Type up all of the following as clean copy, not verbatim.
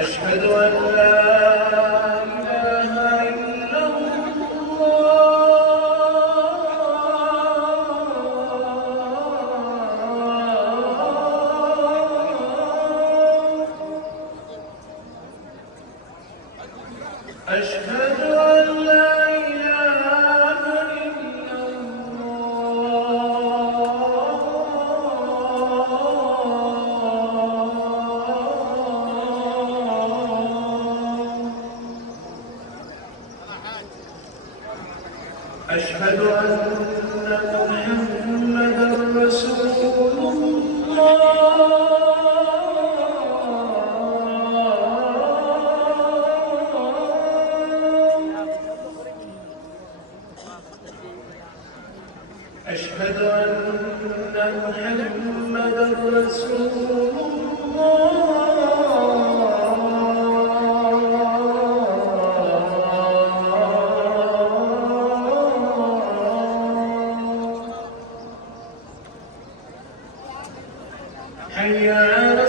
أشهد أن لا إله إلا الله. أشهد أن لا إله إلا الله. أشهد أن محمدًا رسول الله. أشهد أن محمدًا رسول الله. حي على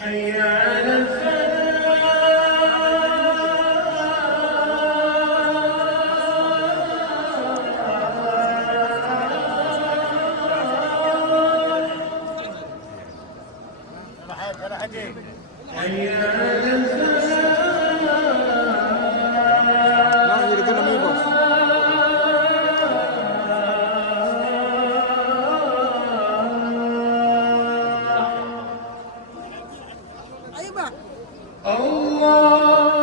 حي على حي على حي على الله.